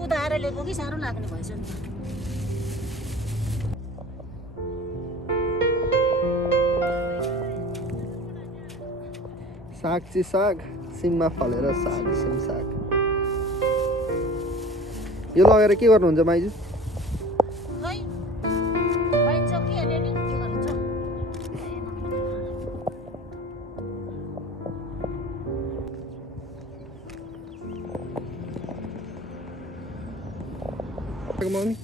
उदाएर ल्याएको कि साह्रो लाग्ने भएछ नि। साग चाहिँ साग, सिममा फलेर साग, सिम साग। यो लगेर के गर्नुहुन्छ माइजू? मम्मी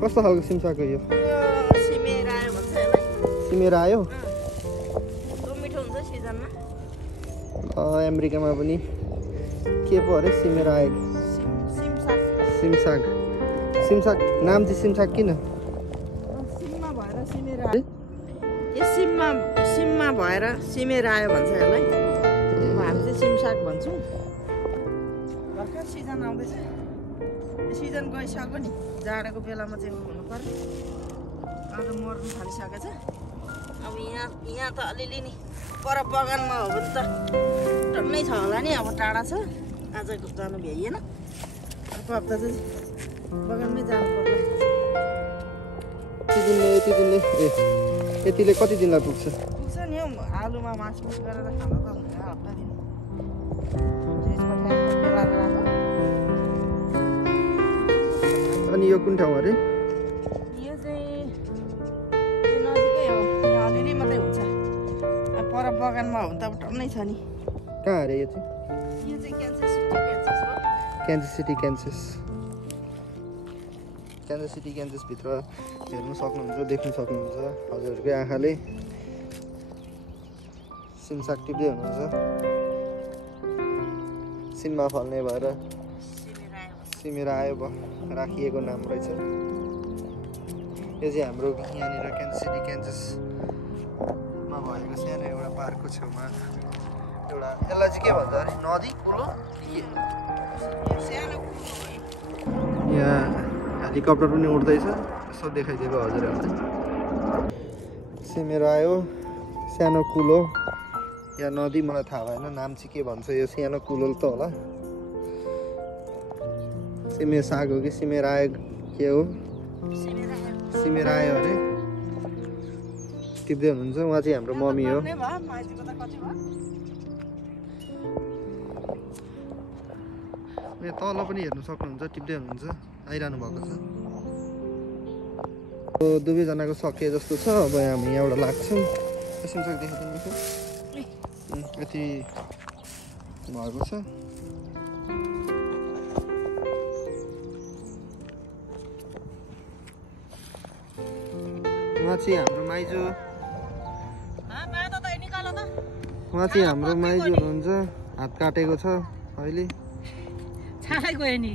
कस्तो खालको सिमसाग हो यो? सिमेर आयो भन्छ यसलाई। सिमेर आयो? मिठो हुन्छ सिजनमा। अमेरिकामा पनि के पो अरे सिमेर आएको? सिमसाग। सिमसाग नाम चाहिँ सिमसाग किन? सिममा भएर सिमेर आयो। यो सिममा भएर सिमेर आयो भन्छ यसलाई। हामी चाहिँ सिमसाग भन्छौँ। भर्खर सिजन आउँदैछ। सिजन गइसक्यो नि, जाडोको बेलामा चाहिँ हुनु पर्यो। आज मर्नु थालिसकेको छ। अब यहाँ त अलिअलि नि पर बगानमा हो भने त टन्नै छ होला नि। अब टाढा छ, आज जानु भ्याइएन। अर्को हप्ता चाहिँ बगानमै जानु पर्ला। यतिले कति दिनलाई पुग्छ? पुग्छ नि हौ, आलुमा मासमुस गरेर खान त हुन्छ हप्ता दिन। अनि यो कुन ठाउँ अरे? यो चाहिँ नजिकै हो, यहाँ अलिअलि मात्रै हुन्छ। पर बगानमा हो भने त अब टन्नै छ नि। कहाँ अरे यो चाहिँ? यो चाहिँ क्यान्सस सिटी क्यान्सस हो। क्यान्सस सिटी क्यान्सस। क्यान्सस सिटी क्यान्ससभित्र हेर्नु सक्नुहुन्छ, देख्नु सक्नुहुन्छ। हजुरहरूकै आँखाले सिमसाग टिप्दै हुनुहुन्छ। सिममा फल्ने भएर सिमेर आयो राखिएको नाम रहेछ। यो चाहिँ हाम्रो यहाँनिर क्यान्सस सिटी क्यान्ससमा भएको सानो एउटा पार्कको छेउमा एउटा, यसलाई चाहिँ के भन्छ अरे? नदी कुलो? यहाँ हेलिकप्टर पनि उड्दैछ। यसो देखाइदिएको हजुरहरूलाई। सिमेर आयो, सानो कुलो या नदी मलाई थाहा भएन, नाम चाहिँ के भन्छ। यो सानो कुलो त होला। सिमेर साग हो कि सिमेर आयो के हो? सिमेर आयो अरे। टिप्दै हुनुहुन्छ। उहाँ चाहिँ हाम्रो मम्मी हो। तल पनि हेर्नु सक्नुहुन्छ, टिप्दै हुनुहुन्छ। आइरहनु भएको छ। दुवैजनाको सकिए जस्तो छ। अब हामी यहाँबाट लाग्छौँ। सिमसाग देखाइदिनु यति भएको छ। उहाँ चाहिँ हाम्रो माइजू हुनुहुन्छ। हात काटेको छ अहिले। छाडै गयो नि,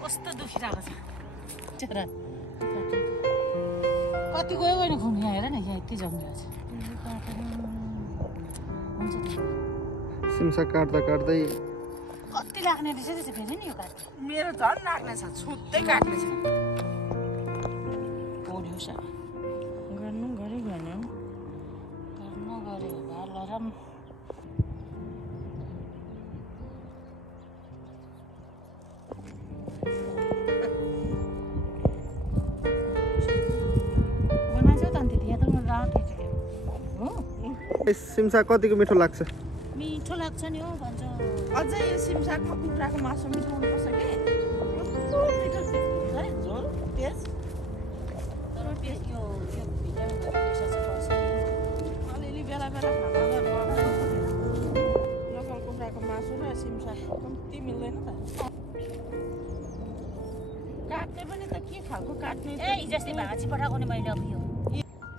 कस्तो दुखिरहेको छ। कति गयो नि घुम्नु। यहाँ हेर न, यहाँ यति जङ्गल छ। सिमसाग काट्दा काट्दै कति लाग्ने रहेछ त्यसो फेरि नि यो काट्दा। मेरो झन् लाग्ने छ, छुट्टै काट्ने छ। गर्नु गऱ्यो भने गर्नु गऱ्यो लरम। सिमसाग कतिको मिठो लाग्छ? मिठो लाग्छ नि हो भन्छ। अझै यो सिमसागमा कुखुराको मासु मिठो हुनुपर्छ कि। झोल पेज तर पेज यो अलिअलि बेला बेला खाना लोकल कुखुराको मासु र सिमसाग कम्ती मिल्दैन त। काट्ने पनि त के खालको काट्ने? जस्तै भाँची पठाएको नि मैले अब यो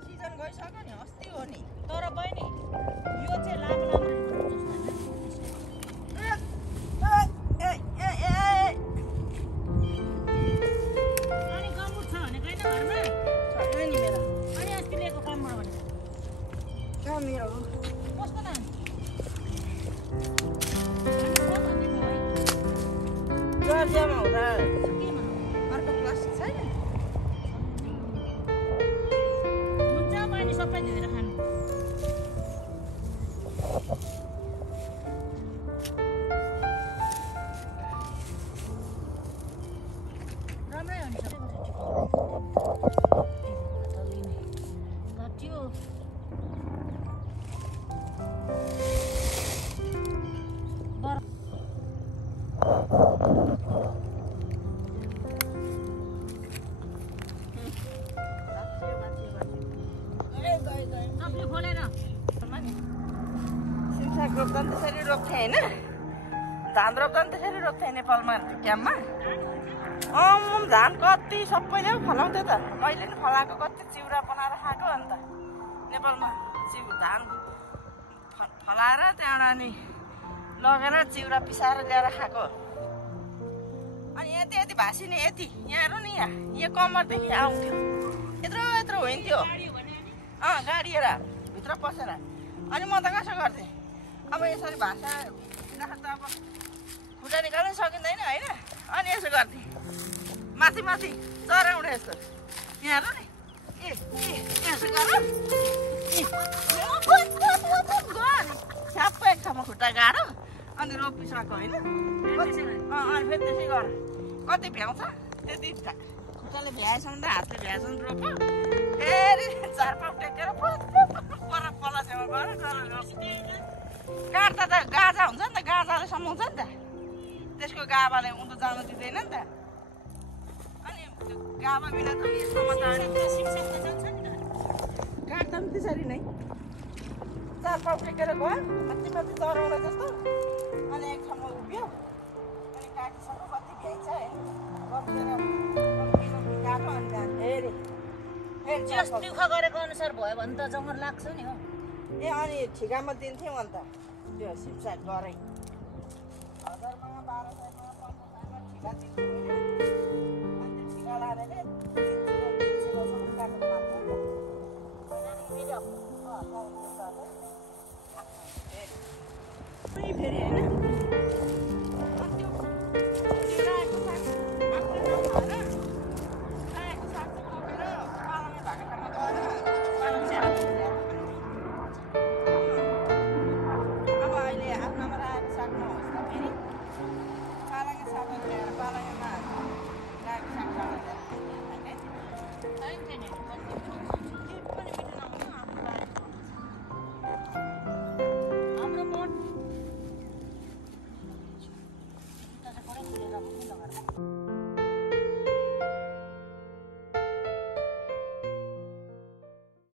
सिजन गइसक्यो नि, अस्ति हो नि। तर बहिनी यो चाहिँ लामो लामो अनि गमुट छ भने छैन घरमा? छैन नि मेरो। अनि अस्ति लिएको काममा मेरो कस्तो न जर्जियामा हुँदा केमा अर्को प्लास्टिक छैन हुन्छ मैले सबै धोएर खानु राम्रै हो नि सबै घट्यो आफूले खोलेर सिमसाग रोप्दा पनि त्यसरी रोप्थे होइन धान रोप्दा पनि त्यसरी रोप्थे नेपालमा क्याम्पमा धान कति सबैले फलाउँथ्यो त मैले नि फलाएको कति चिउरा बनाएर खाएको अन्त नेपालमा धान फलाएर त्यहाँबाट अनि लगेर चिउरा पिसाएर ल्याएर खाएको अनि यति यति भाँसिने यति यहाँ हेर्नु नि यहाँ कम्मरदेखि आउँथ्यो यत्रो यत्रो हुन्थ्यो गाडीएर भित्र पसेर अनि म त कसो गर्थेँ अब यसरी भाषा त अब खुट्टा निकाल्नै सकिँदैन होइन अनि यसो गर्थेँ माथि माथि चराउँडे यस्तो यहाँ हेर्नु नि यसो गर ठ्याप्पै एक ठाउँमा खुट्टा गाह्रो अनि रोपिसक्यो होइन अनि फेरि त्यसै गर कति भ्याउँछ त्यति खुट्टाले भ्याएसम्म त हातले भ्याएसम्म रोप फेरि चारपाउ टेकेर पर पलासेमा गएर काट्दा त गाजा हुन्छ नि त गाजाले समाउँछ नि त त्यसको गाभाले उँधो जानु दिँदैन नि त अनि त्यो गाभा बिना त यसमा काट्दा पनि त्यसरी नै चारपाउ टेकेर गयो माथि माथि चराउन जस्तो अनि एक ठाउँमा उभियो अनि काटिसक्यो कति भ्याइन्छ होइन काटो अनि फेरि जस दुःख गरेको अनुसार भयो भने त जङ्गर लाग्छ नि हो ए अनि ठिकामा दिन्थ्यौँ अन्त त्यो सिमसाग गरे 1000 मा 1200 मा 1500 मा ठिका दिन्थ्यौँ होइन अनि त्यो ठिका लानेले फेरि होइन हाम्रो मोड